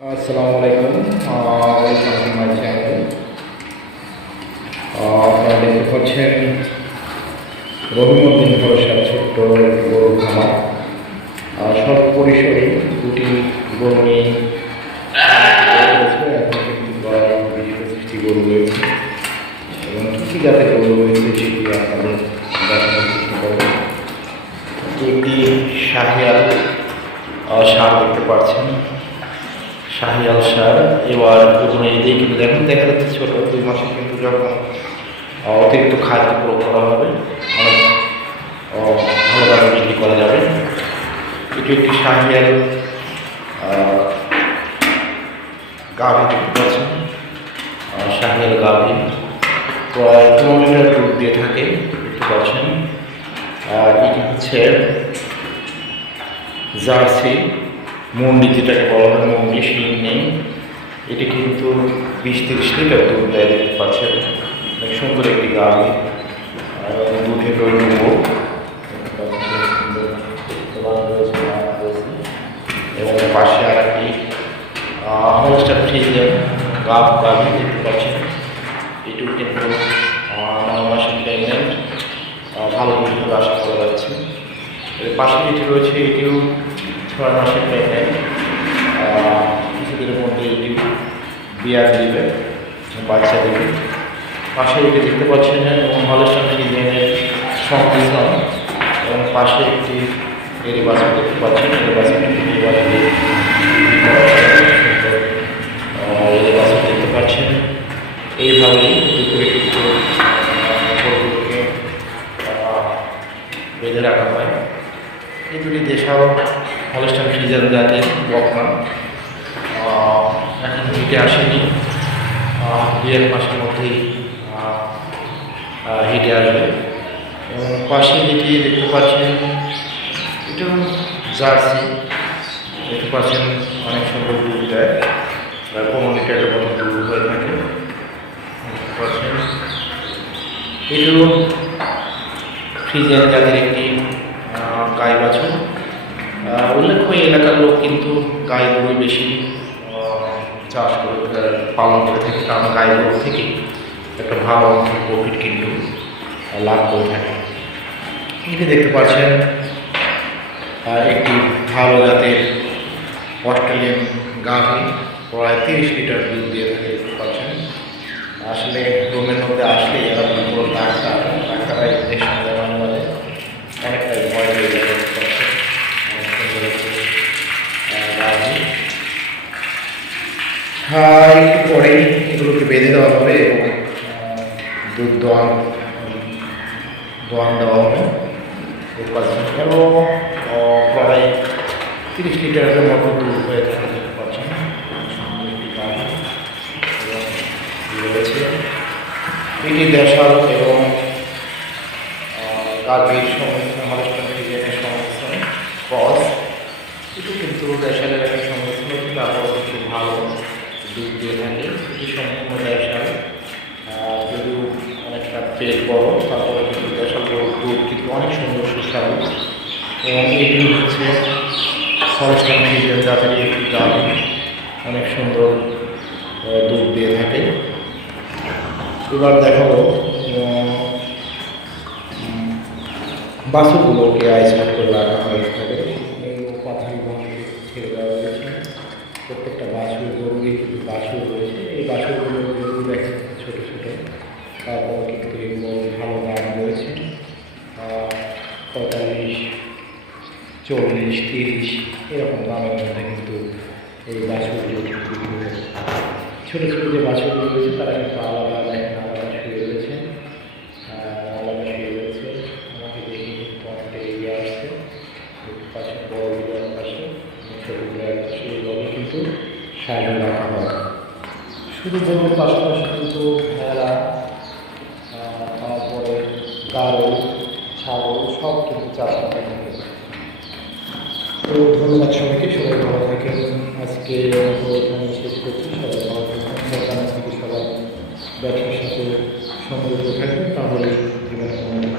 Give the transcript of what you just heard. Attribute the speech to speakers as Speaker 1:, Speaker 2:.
Speaker 1: আসসালামু আলাইকুম welcome to my channel আপনারা দেখতে পাচ্ছেন রহিমউদ্দিন ভরসার ছোট্ট একটি গরুর খামার স্বল্প পরিসরে দুটি গরু নিয়ে পঁচিশটি গরু রয়েছে। এবং কী কী জাতের গরু রয়েছে সেটি আপনাদের একটি শাহিয়াল সার দেখতে পাচ্ছেন। শাহিয়াল সার এবার প্রথমে এদিকে কিন্তু দেখুন, দেখা যাচ্ছে ছোটো দুই মাসে কিন্তু যখন অতিরিক্ত খাদ্য প্রয়োগ করা হবে, অনেক ভালোভাবে বিক্রি করা যাবে। এটি একটি শাহিয়াল গাভী দেখতে পাচ্ছেন। শাহিয়াল গাভী প্রায় পনেরো লিটার দুধ দিয়ে থাকে, দেখতে পাচ্ছেন। আর এটি হচ্ছে জার্সি। মন্ডি যেটাকে বলা হয়, মন্ডি শিং নেই এটি কিন্তু বিশ তিরিশ লিটার দুধ দেয় দেখতে পাচ্ছেন অনেক সুন্দর একটি গাড়ি দুধে মুখ এবং পাশে আর একটি হলস্টার ফ্রিজের গাভ গাভি দেখতে পাচ্ছেন। এটিও কিন্তু মাসের প্রেগনেন্ট ভালো দুধ আশা করা যাচ্ছে। এর পাশে যেটি রয়েছে, এটিও ছয় মাসের প্রেগনেন্ট কিছুদিনের মধ্যে এটি বিয়ার দিবে বাচ্চা দেবে। পাশে এটি দেখতে পাচ্ছেন, এবং হলের সামনে ডিজাইনের সংমিশ্রণ এবং পাশে একটি এরি বাছর দেখতে পাচ্ছেন এরি বাছরটি এরি বাছর দেখতে পাচ্ছেন। এইভাবেই দুপুরে কিন্তু গরুগুলোকে বেঁধে রাখা হয়। এই দুটি দেশাও হলস্টান ফ্রিজার জাতের বকনা এখন হিটে আসেনি। দুই এক মাসের মধ্যেই হিটে আসবে। এবং পাশে যেটি দেখতে পাচ্ছেন এটাও জার্সি। দেখতে পাচ্ছেন অনেক সুন্দর দুধ দেয় লিটারের মতো দুধ হয়ে থাকে। দেখতে পাচ্ছেন এটাও ফ্রিজিয়ান জাতের একটি উল্লেখ্য এলাকার লোক কিন্তু গাই গরুই বেশি চাষ করে পালন করে থাকে, কারণ গাই গরু থেকে একটা ভালো প্রফিট কিন্তু লাভ করে থাকে। এটি দেখতে পাচ্ছেন একটি ভালো জাতের অস্ট্রেলিয়ান গাভি, প্রায় তিরিশ লিটার দুধ দিয়ে থাকে, দেখতে পাচ্ছেন। আসলে রুমের মধ্যে আসলে এরা ডাক্তার ডাক্তাররা একটু পরেই এগুলোকে বেঁধে দেওয়া হবে এবং দুধ দোয়ান দোয়ান দেওয়া হবে। কেন? প্রায় তিরিশ লিটারের মতো দুধ হয়ে থাকে, দেখতে পাচ্ছেন। রয়েছে। এটি দেশাল এবং গাভীর সংমিশ্রণ হলস্টন ডিজাইনের সংমিশ্রণ ক্রস এটি কিন্তু দেশালের একটা সংমিশ্রণ হচ্ছে তারপর একটু ভালো। দুধ দিয়ে থাকে এটি সম্পূর্ণ দেশাল যদিও অনেকটা পেট বড় তারপরে কিন্তু দেশাল দুধ কিন্তু অনেক সুন্দর সুস্বাদু এবং এটি হচ্ছে হলস্টন ডিজাইন জাতের একটি গাভী অনেক সুন্দর দুধ দিয়ে থাকে এবার দেখাবো উম, বাছুরগুলোকে আইসমেন্ট করে রাখা হয়ে থাকে এই পাথারি ভাঙে ছেড়ে দেওয়া হয়েছে প্রত্যেকটা বাছুর গরুরই কিছু বাছুর রয়েছে। এই বাছুরগুলো গরু দেখে ছোটো ছোটো। তারপর কিন্তু এগুলো ভালো দাম রয়েছে। পঁয়তাল্লিশ, চল্লিশ, তিরিশ, এরকম দামের মধ্যে কিন্তু এই বাছুরগুলো ছোটো ছোটো যে বাছুরগুলো রয়েছে, তারা সাইডে রাখা হয় শুধু গরুর পাশাপাশি কিন্তু ভেড়া তারপরে গাড়ল ছাগল, সব কিন্তু চাষ করা থাকে। তো ধন্যবাদ সবাইকে, সবাই ভালো থাকেন। আজকে এখানে শেষ করছি, সবাই ভালো থাকেন। থেকে সবাই ব্যবসার সাথে সংযুক্ত থাকবেন